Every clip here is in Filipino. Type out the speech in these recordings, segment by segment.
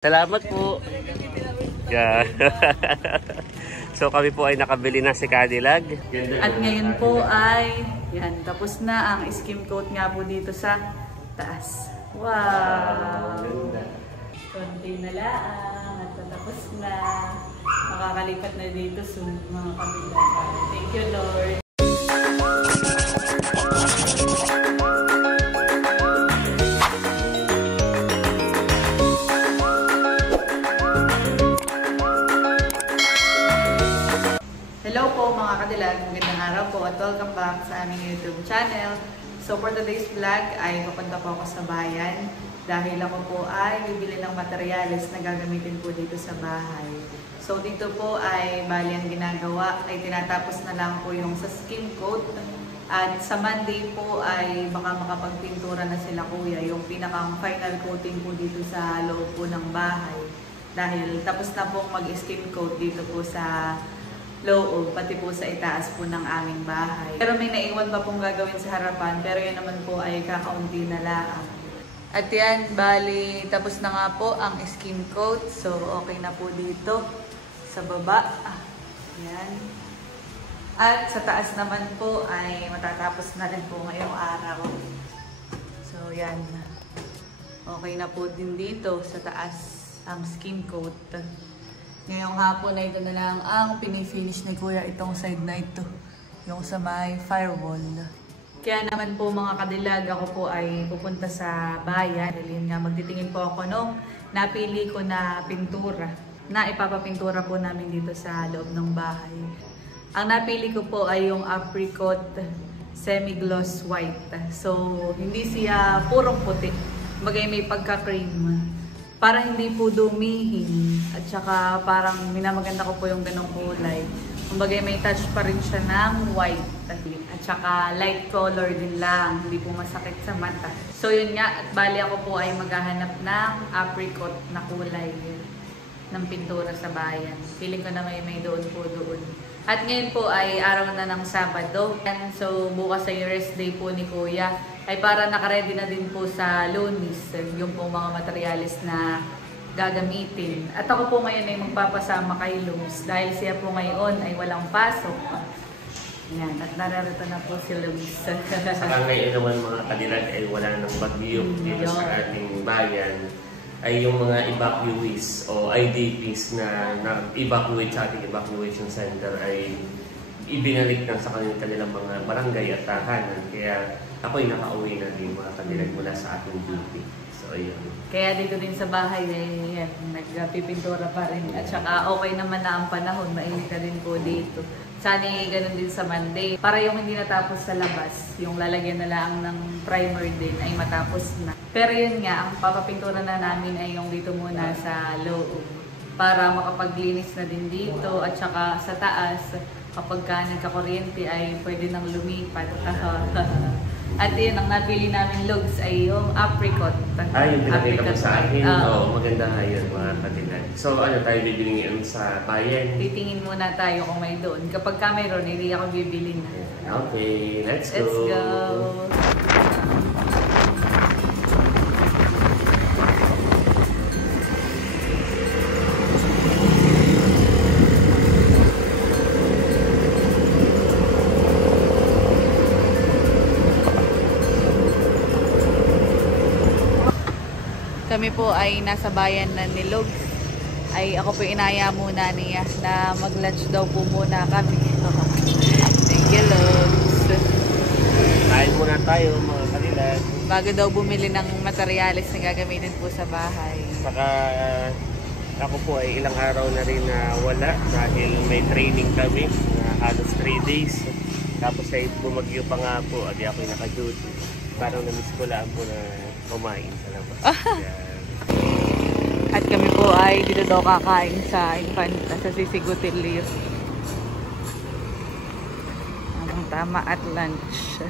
Salamat po. Yeah. So kami po ay nakabili na si Cadillac. At ngayon po ay yan, tapos na ang skim coat nga po dito sa taas. Wow! Konti na lang at tapos na. Makakalipat na dito soon mga kabila. Thank you, Lord. Hello po mga kadilag, magandang araw po at welcome back sa aming YouTube channel. So for today's vlog ay papunta po ako sa bayan dahil ako po ay bibili ng materyales na gagamitin po dito sa bahay. So dito po ay bali ang ginagawa ay tinatapos na lang po yung sa skim coat at sa Monday po ay baka makapagpintura na sila kuya yung pinakang final coating po dito sa loob po ng bahay dahil tapos na pong mag-skim coat dito po sa loob, pati po sa itaas po ng aming bahay. Pero may naiwan pa pong gagawin sa harapan, pero yun naman po ay kakaunti na lang. At yan, bali, tapos na nga po ang skim coat. So, okay na po dito sa baba. Yan. At sa taas naman po ay matatapos na rin po ngayong araw. So, yan. Okay na po din dito sa taas ang skim coat. Ngayong hapon na ito na lang ang pinifinish ni Kuya itong side na ito. Yung sa may firewall. Kaya naman po mga kadilag, ako po ay pupunta sa bayan. Dahil nga magtitingin po ako nung napili ko na pintura. Na ipapapintura po namin dito sa loob ng bahay. Ang napili ko po ay yung apricot semi-gloss white. So hindi siya purong puti. Bagay may pagka-cream. Para hindi po dumihin at saka parang minamaganda ko po yung ganong kulay. Kumbaga may touch pa rin siya ng white at saka light color din lang, hindi po masakit sa mata. So yun nga, at bali ako po ay maghahanap ng apricot na kulay ng pintura sa bayan. Feeling ko na may doon po doon. At ngayon po ay araw na ng Sabado. And so bukas ay rest day po ni Kuya. Ay para nakaredy na din po sa Lunes yung po mga materyales na gagamitin. At ako po ngayon ay magpapasama kay Lums dahil siya po ngayon ay walang pasok. Yan, at nararito na po si Lums. Saka ngayon naman mga kadilag ay wala ng bagyo dito sa ating bayan. Ay yung mga evacuees o IDPs na evacuate sa ating evacuation center ay ibinalik na sa kanilang mga barangay at tahanan. Kaya ako'y nakauwi na din mga kadilag mula sa ating duty. So ayun. Kaya dito din sa bahay ay nagpipintura pa rin. At saka okay naman na ang panahon, mainit na din po dito. Sana ganun din sa Monday. Para yung hindi natapos sa labas, yung lalagyan na lang ng primer din ay matapos na. Pero yun nga, ang papapintura na namin ay yung dito muna sa loob. Para makapaglinis na din dito at saka sa taas, kapag nagkakuryente ay pwede nang lumipat. At yun, ang napili namin logs ay yung apricot. Yung pinakita mo sa akin. Oo, maganda nga yun mga kadilag. So ano tayo bibili ngayon sa bayan? Titingin muna tayo kung may doon. Kapag ka mayroon, hindi ako bibili na. Okay, let's go! Let's go! Kami po ay nasa bayan na ni Logs. Ay ako po inaya muna niya na mag-lunch daw po muna kami. Thank you, Logs. Kain muna tayo mga kadilag. Bago daw bumili ng materyales na gagamitin po sa bahay. Saka ako po ay ilang araw na rin na wala dahil may training kami na halos 3 days. Tapos ay bumagyo pa nga po at ako'y naka-duty. Parang na-miss ko lang po na kumain sa labas. At kami po ay dito daw kakain sa Infanta sa Sisigutilio. Anong tama at lunch.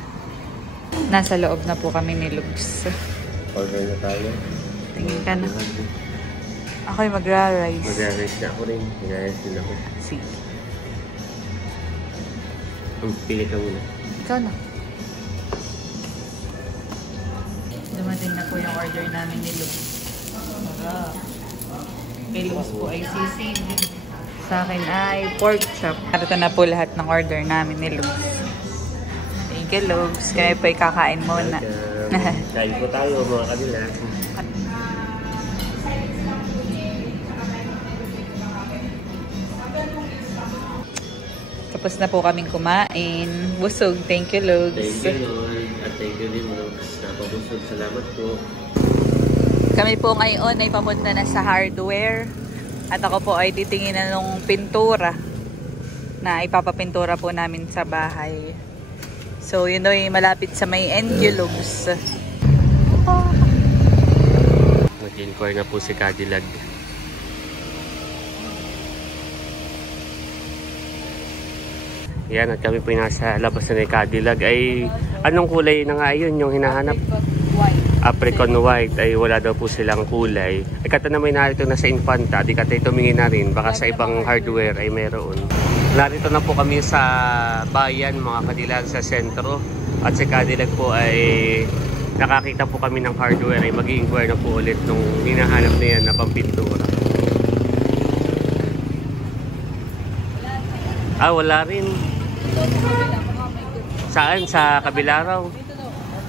Nasa loob na po kami ni Lugs. Order na tayo. Tingin ka na. Ako'y magra-rice. Magra-rice na ako rin. Magra-rice din ako. Sige. Pili ka muna. Ikaw na. Dumating na po yung order namin ni Lugs. Kay Luz po ay sisig. Sa akin ay pork chop. Ito na po lahat ng order namin ni Luz. Thank you, Luz. Kaya po ay kakain muna. Kain po tayo mga kanila. Tapos na po kaming kumain. Busog. Thank you, Luz. Thank you, Lord. At thank you din, Luz. Napabusog. Salamat po. Kami po ngayon ay papunta na sa hardware. At ako po ay titingin na ng pintura na ipapapintura po namin sa bahay. So, yun ay malapit sa may Engelobes. Nag-inquire na po si Cadillac. Yan, at kami po nasa labas na ni Cadillac. Ay, anong kulay na nga yun yung hinahanap? Apricot white. Ay wala daw po silang kulay. Ay kata naman narito na sa Infanta. Di kata tumingin na rin. Baka sa ibang hardware ay meron. Narito na po kami sa bayan mga Cadillac sa sentro. At si Cadillac po ay nakakita po kami ng hardware. Ay mag-i-inquire na po ulit nung hinahanap na yan na pampintura. Wala rin. Saan? Sa kabila raw?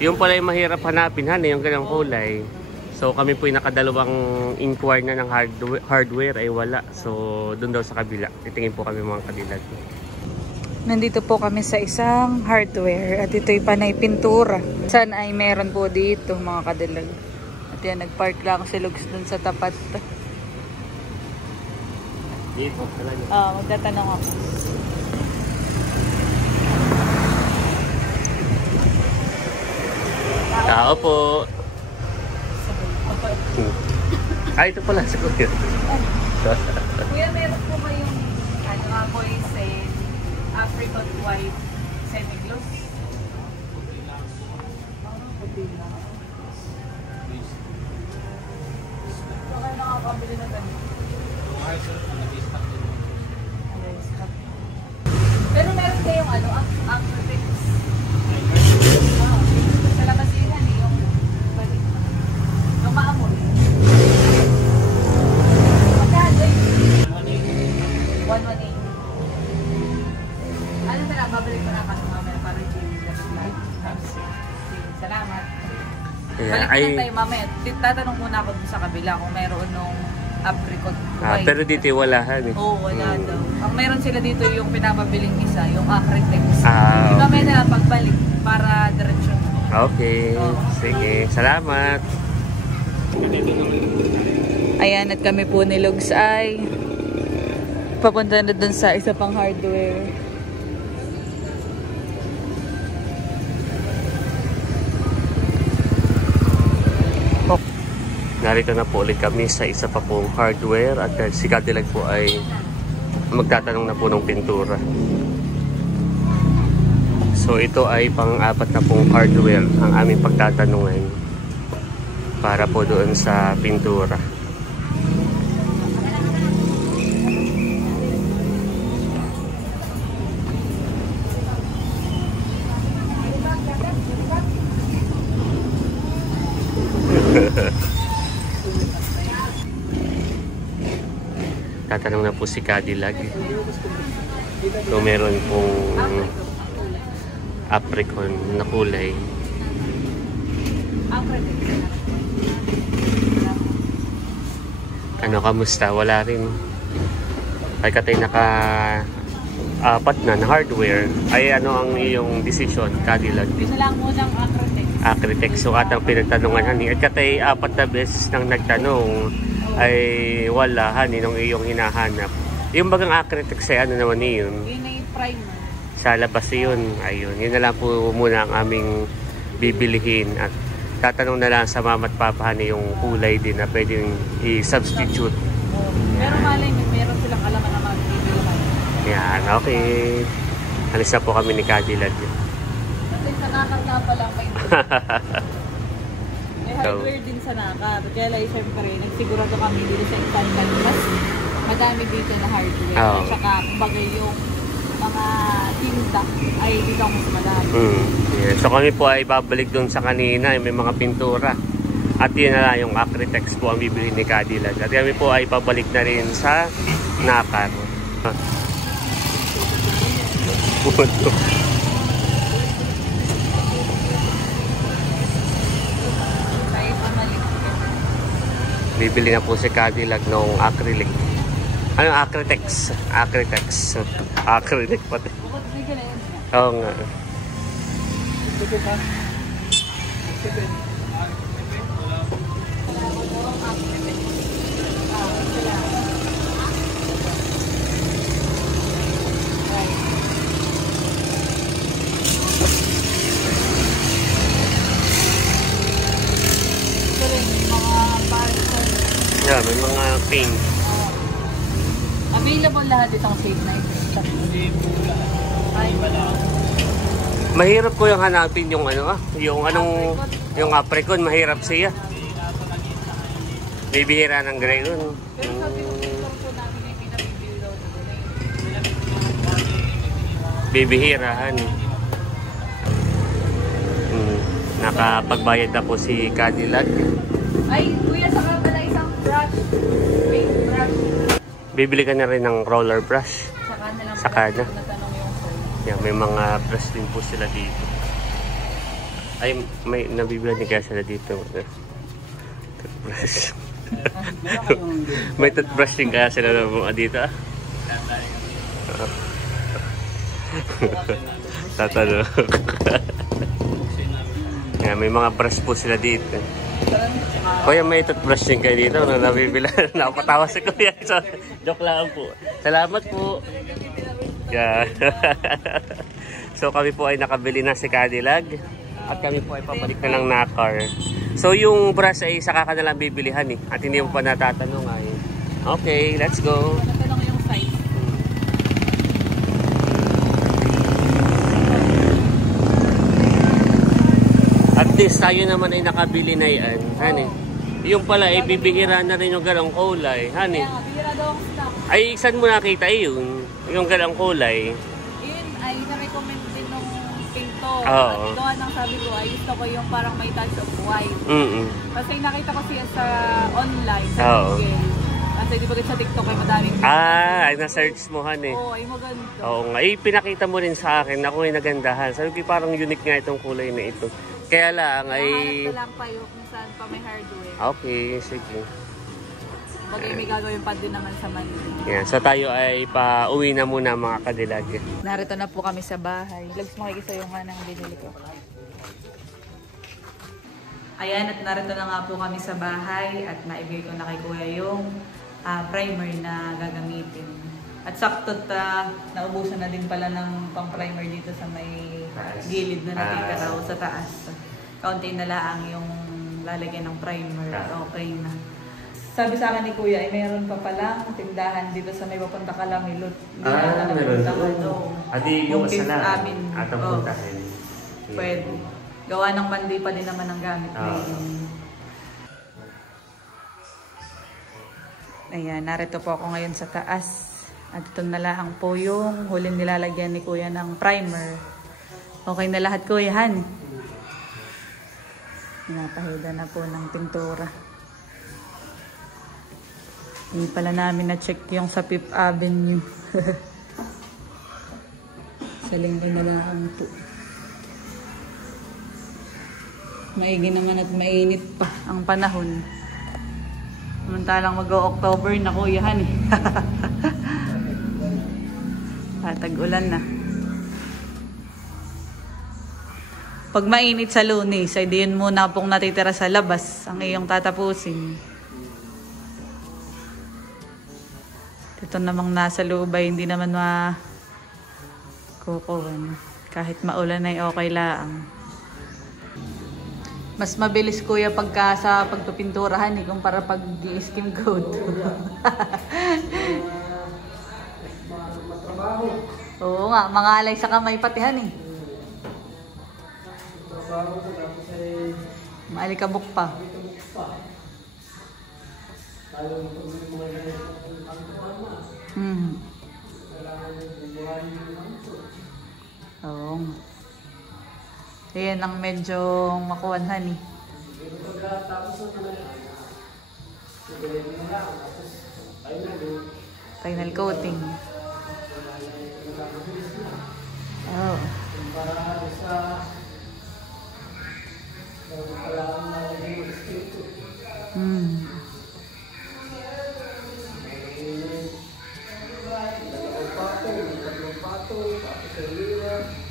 Yung pala yung mahirap hanapin, yung ganang kulay. So kami po yung nakadalawang inquire na ng hardware ay wala. So doon daw sa kabila. Titingin po kami mga Cadillac. Nandito po kami sa isang hardware at ito'y panay pintura. Saan ay meron po dito mga Cadillac. At yan, nagpark lang si Lugs dun sa tapat. Dito talaga. Magtatanong ako. Tao po. Ito pala sa kuya. Kuya, meron po kayong voice Apricot white semi-gloss? Baka nakakabili na ganito. Pero meron kayong acrylics? Sa labas yun yung balik. Yung maamoy. Magkano yun? 118. Ano na, babalik ko na kasi mamaya para i-change the slide. Salamat. Balik na tayo mamaya. Tatanong muna ako dun sa kabila kung meron nung apricot white. Pero dito wala Oo, wala daw. Ang meron sila dito yung pinapabiling isa, yung acrylics. Okay. Mamaya na pagbalik para diretsyon. Okay. Sige. Salamat. Ayan, at kami po ni Lugs ay papunta na dun sa isa pang hardware. Narito na po ulit kami sa isa pa pong hardware at si Cadillac po ay magtatanong na po ng pintura. So ito ay pang-apat na pong hardware ang aming pagtatanungan para po doon sa pintura. Tatanong na po si Cadillac kung meron pong apricot na kulay. Ano, kamusta? Wala rin. Ay katay naka-apat na hardware. Ay ano ang iyong decision, Cadillac? Isa lang munang Acrytex. So atang pinagtanungan hani. At katay apat na beses nang nagtanong ay wala hani nung iyong hinahanap. Yung bagang Acrytex ay ano naman yun? Yun ay primer. Sa labas yun. Ayun. Yun na lang po muna ang aming bibilihin. At tatanong na lang sa mama at papa hani yung kulay din na pwedeng i-substitute. Pero malay mo, meron silang alaman na magbibilihan. Yan. Okay. Alis na po kami ni Cadillac. Kasi sa nakar nga pala may may hardware din sa nakar. Kaya lang syempre, nagsigurado kami dito sa Infanta. Mas madami dito na hardware. At saka kumbaga yung mga tinta ay dito ang mas madami. Yeah. So kami po ay babalik doon sa kanina. May mga pintura. At yun na lang yung Acritex po ang bibili ni Cadillac. At kami po ay pabalik na rin sa Nakar. Bibili na po si Cadillac ng acrylic. Ano Acritex? Acritex. Acrylic pati. Oo nga. Yeah, may mga paint. Available lahat itong shape na ito. Mahirap ko yung hanapin yung ano yung apricot, mahirap siya. Bibihira ng Gregon. Pero sabi ko po namin ay pinabibili daw. Bibihirahan. Nakapagbayad na po si Cadillac. Ay, kuya, saka pala isang brush. Paint brush. Bibili ka na rin ng roller brush. Saka na lang Saka na. natanong yung sir. Yeah, may mga brush din po sila dito. Ay, may nabibili din kaya sila dito. Toothbrush. May toothbrush din kaya sila dito. Tatanong. Yeah, may mga brush po sila dito. Kuya, may toothbrush din kayo dito. Nabibili. Napatawa si Kuya. So, joke lang po. Salamat po. Yeah. So kami po ay nakabili na si Cadillac. At kami po ay pabalik na ng Nakar. So yung brush ay saka ka nalang bibilihan eh. At hindi mo pa natatanong ay. Okay, let's go. Natanong yung size. At least tayo naman ay nakabili na yan. Hani? Yung pala ay bibihira na rin yung ganong kulay. Hani? Kaya nga, bihira daw ang stock. Ay, saan mo nakita yun? Yung ganong kulay. Yun ay na-recommend din nung pinto. Oo. At doon ang sabi ko ay gusto ko yung parang may touch of white. Kasi nakita ko siya sa online, sa Oo. Google. Kasi di ba sa TikTok ay madaming Ay na-search mo, Hani? Oo, ay maganda. Oo nga. Eh, pinakita mo rin sa akin. Ako ay nagandahan. Sabi ko parang unique nga itong kulay na ito. Kaya lang ay... Nahanap ko lang pa yung kung saan pa may hardware. Okay, sige. Bagay may gagawin pa din naman sa Manila. Yeah, so tayo ay pa-uwi na muna mga Cadillac. Narito na po kami sa bahay. Lags makikisa yung nga ng binili ko. Ayan, at narito na nga po kami sa bahay at naibigay ko na kay Kuya yung primer na gagamitin. At sakto naubusan na din pala ng pang-primer dito sa may gilid na natitira o sa taas. Kaunti na lang yung lalagyan ng primer. Okay na. Sabi sa akin ni Kuya, ay meron pa palang tindahan dito sa may papunta ka lang, Milot. Meron doon. Adi mo kasala. Amin. Atang puntahin. Pwede. Gawa ng pandi pa din naman ang gamit ngayon. Ayan, narito po ako ngayon sa taas. At ito na lang po yung huling nilalagyan ni Kuya ng primer. Okay na lahat, Kuya, Han? Pinapahida na po ng pintura. Hindi pala namin na-check yung sa Fifth Avenue. Sa linggo na lang po. Maigi naman at mainit pa ang panahon. Samantalang mag-o-October na, Kuya, Han, eh. Tag-ulan na. Pag mainit sa Lunes, ay diyan muna pong natitira sa labas ang iyong tatapusin. Ito namang nasa loob ay hindi naman kukuhan. Kahit maulan ay okay lang. Mas mabilis, Kuya, pagka sa pagpipinturahan eh, kumpara pag di-skim coat. Oo nga, mangalay sa kamay patihan eh. Maalikabok pa. Oo nga. Ayan ang medyo makuwanhan eh. Final coating. Oh.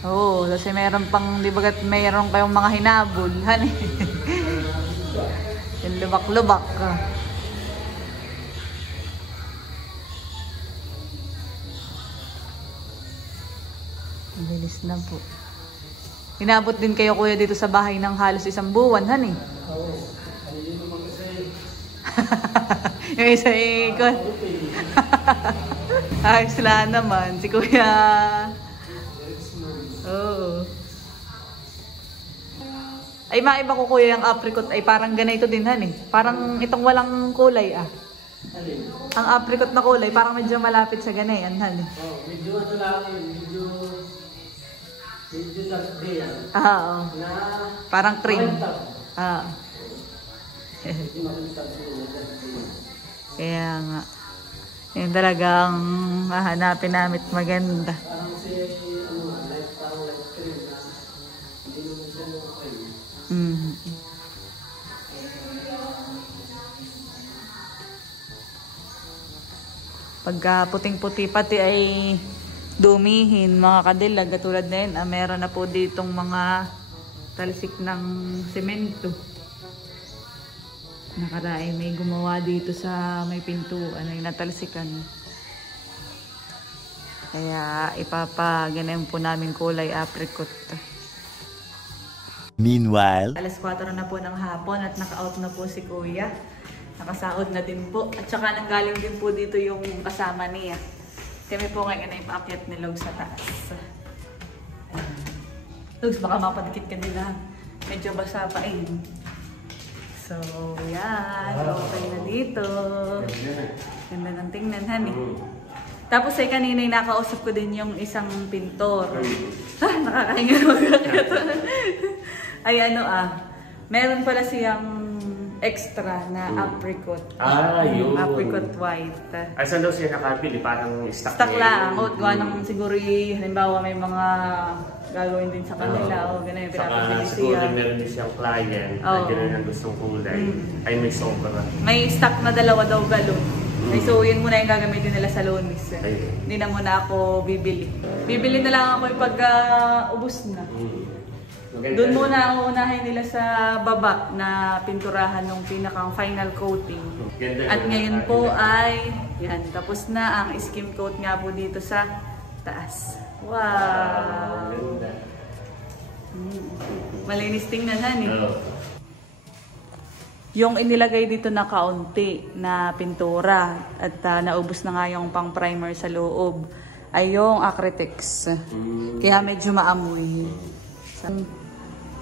Oo, kasi meron pang, di bagat meron kayong mga hinabol, hani. Yung lubak-lubak. Ang bilis na po. Inabot din kayo kuya dito sa bahay ng halos 1 buwan, hani. Oo. Ayun naman kasi. Yung isa ikot. Ayos lang naman, si kuya. Oo. Ay, maiba ko kuya yung apricot ay parang ganito din han eh. Parang itong walang kulay ah. Alin? Ang apricot na kulay parang medyo malapit sa ganayan han eh. Oh, medyo ano lang yun, medyo nasdi yan. Oo. Na Parang cream. makintab. Ah. Medyo makintab sila. Kaya nga. Yung talagang hahanapin namin maganda. Parang si, parang light cream na hindi naman siya yung cream. Mm. Pagka puting-puti pati ay dumihin mga kadilag katulad na yun. Meron na po ditong mga talsik ng semento. Nakaraay may gumawa dito sa may pintuan ay natalsikan. Kaya ipapaganayin po namin kulay apricot. Meanwhile, Alas 4 na po ng hapon at naka-out na po si Kuya. Nakasahod na din po. At saka nanggaling din po dito yung kasama niya. Kami po ngayon ay paakyat ni Logs sa taas. Logs, baka mapadikit ka nila. Medyo basa pa eh. So, yan. Okay na dito. Ganda ng tingnan, honey. Tapos ay kanina nakausap ko din yung isang pintor. Nakakahinga naman. Ay meron pala siyang extra na apricot. Yun. Apricot white. Ay, saan daw siya nakabili? Parang stock Stock niya lang. yun. Gawa ng siguro halimbawa may mga gagawin din sa kanila. O gano'n yung pinapabili Saka siguro siya. meron din siyang client na Oo. gano'n ang gustong kulay. Ay, may sobra. May stock na 2 daw galon. Ay, so yun muna yung gagamitin nila sa Lonis. Ayun. Hindi na muna ako bibili. Bibili na lang ako yung pagka ubos na. Maganda. Doon muna ang unahin nila sa baba na pinturahan ng pinakang final coating. Ganda At naman ngayon ang po akin. ay, yan, tapos na ang skim coat nga po dito sa taas. Wow! Ganda. Malinis tingnan, honey. Oo. Yung inilagay dito na kaunti na pintura at naubos na nga yung pang primer sa loob ay yung Acrytex. Kaya medyo maamoy.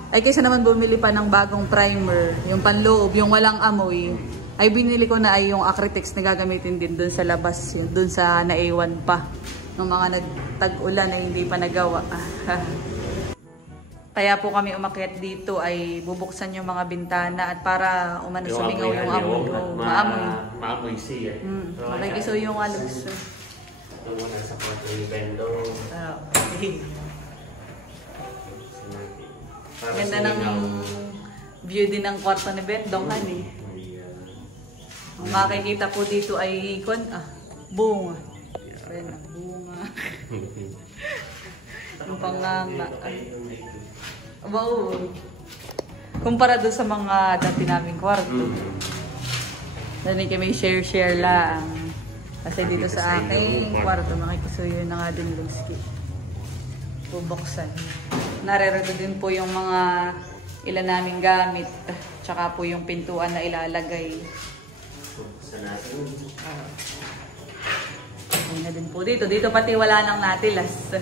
Ay kaysa naman bumili pa ng bagong primer, yung panloob, yung walang amoy, ay binili ko na ay yung Acrytex na gagamitin din dun sa labas, yun, dun sa naiwan pa ng mga nagtag-ulan na hindi pa nagawa. Kaya po kami umakyat dito ay bubuksan yung mga bintana at para sumingaw yung amoy. Maamoy. Maamoy siya. Makikiso yung alos. Ito muna sa kwarto ni Bendo. Okay. Para Ganda sumingaw. ng view din ng kwarto ni Bendong, honey. Ang makikita po dito ay bunga. Ayan, bunga. Yung panganga. Wow. Kumpara doon sa mga dati naming kwarto. Dali kami share lang. Kasi dito sa aking kwarto, makikisuyo na nga din Lugski. Bubuksan. Narerito din po yung mga ilan naming gamit. Tsaka po yung pintuan na ilalagay. Sa natin. Ayun na din po dito. Dito pati wala nang natilas.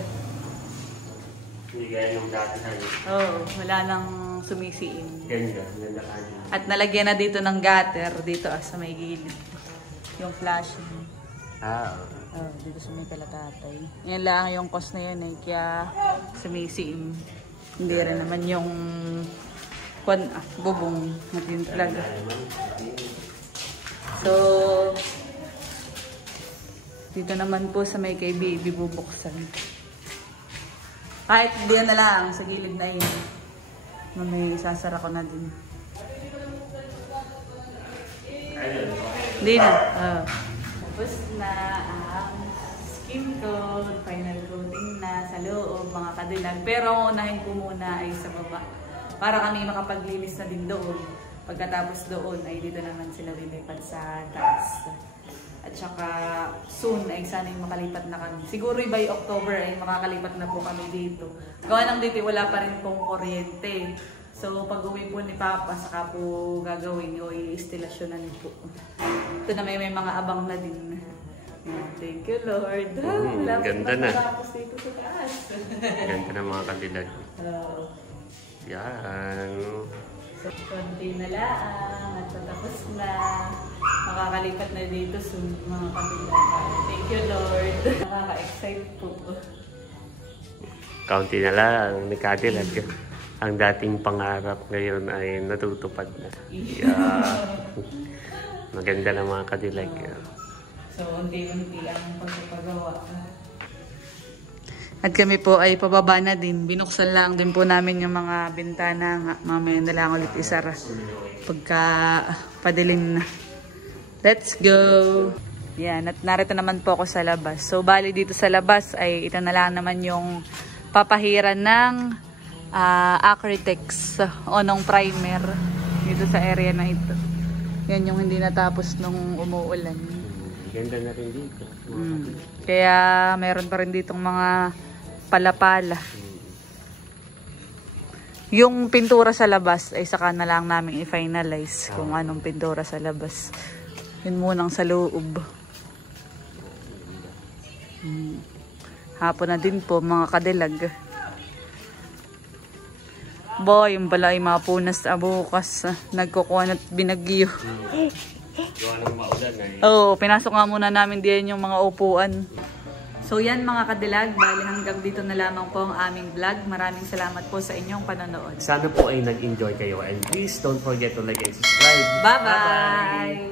Hindi gaya yung dati na yun. Oo, wala nang sumisiin. Ganda. Ganda ka niya. At nalagyan na dito ng gutter dito sa may gilid. Yung flashing. Dito sa may kalatatay. Yan lang yung cost na yun kaya sumisiim. Hindi rin naman yung bubong natin talaga. So, dito naman po sa may kay baby bubuksan. Kahit hindi na lang, sa gilid na yun. May sasara ko na din. Hindi na. Tapos na ang skin coat, final coating na sa loob, mga kadilag. Pero unahin ko muna ay sa baba. Para kami makapaglinis na din doon. Pagkatapos doon ay dito naman sila lilipat sa taas. At saka soon ay sana yung makalipat na kami. Siguro by October ay makakalipat na po kami dito. Gawa ng dito wala pa rin pong kuryente. So pag uwi po ni Papa, saka po gagawin o i-installasyonan po. Ito na may mga abang na din. Thank you Lord. Ganda na. Tapos dito sa taas. Ganda na mga kadilag. Yan. So, konti na lang at tapos na. Makakalipat na dito soon mga kadilag. Thank you Lord. Nakaka-excite po. Kaunti na lang ni kadilag. Ang dating pangarap ngayon ay natutupad na. Yeah. Maganda na mga kadilag. So, unti-unti ang pagpapagawa. At kami po ay pababa na din. Binuksan lang din po namin yung mga bintana nga. Mamaya na lang ulit isara. Pagka padilim na. Let's go! Yan. At narito naman po ako sa labas. So, bali dito sa labas ay ito na lang naman yung papahiran ng Acritex o nung primer. Dito sa area na ito. Yan yung hindi natapos nung umuulan. Ganda na rin dito. Kaya meron pa rin ditong mga palapala. Yung pintura sa labas ay saka na lang namin i-finalize kung anong pintura sa labas. Yun munang sa loob. Hapon na din po mga kadilag. Boy, yung pala ay mapunas na bukas. Nagkukuha at binagyo. Gawa ng maulan ay. Oo, pinasok nga muna namin diyan yung mga upuan. So yan mga kadilag, bali hanggang dito na lamang po ang aming vlog. Maraming salamat po sa inyong panonood. Sana po ay nag-enjoy kayo and please don't forget to like and subscribe. Bye-bye!